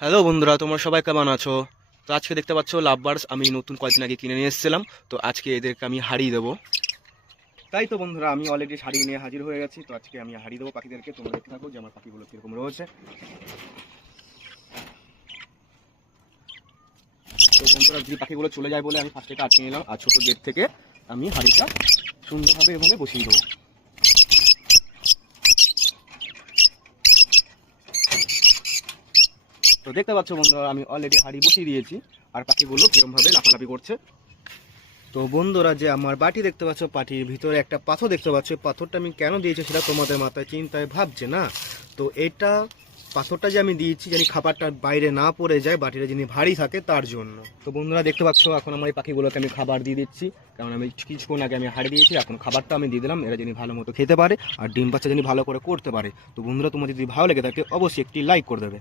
Hello বন্ধুরা, তোমরা সবাই কেমন আছো? তো আজকে দেখতে পাচ্ছ লাভ বার্ডস আমি নতুন কয়েকদিন আগে কিনে নিয়ে এসেছিলাম। তো আজকে এদেরকে আমি হারিয়ে দেবো। তাই তো বন্ধুরা, আমি অলরেডি শাড়ি নিয়ে হাজির হয়ে গেছি। তো আজকে আমি হারিয়ে দেবো পাখিদেরকে। তোমরা দেখতে থাকো যে আমার পাখিগুলো কীরকম রয়েছে। তো বন্ধুরা, যদি পাখিগুলো চলে যায় বলে আমি ফার্স্ট থেকে আটকে নিলাম, আর ছোটো গেট থেকে আমি হাড়িটা সুন্দরভাবে এভাবে বসিয়ে দেবো। তো দেখতে পাচ্ছ বন্ধুরা, আমি অলরেডি হাড়ি বসিয়ে দিয়েছি, আর পাখিগুলো কীরকমভাবে লাফালাফি করছে। তো বন্ধুরা, যে আমার বাটি দেখতে পাচ্ছ, বাটির ভিতরে একটা পাথর দেখতে পাচ্ছ। পাথরটা আমি কেন দিয়েছি সেটা তোমাদের মাথায় চিন্তায় ভাবছে না। তো এটা পাথরটা যে আমি দিয়েছি জানি খাবারটা বাইরে না পড়ে যায়, বাটিটা যিনি ভারী থাকে তার জন্য। তো বন্ধুরা দেখতে পাচ্ছ, এখন আমার এই পাখিগুলোকে আমি খাবার দিয়ে দিচ্ছি, কারণ আমি কিছুক্ষণ আগে আমি হারিয়ে দিয়েছি। এখন খাবারটা আমি দিয়ে দিলাম, এরা যিনি ভালো মতো খেতে পারে আর ডিম বাচ্চা যিনি ভালো করে করতে পারে। তো বন্ধুরা, তোমার যদি ভালো লেগে থাকে অবশ্যই একটি লাইক করে দেবে।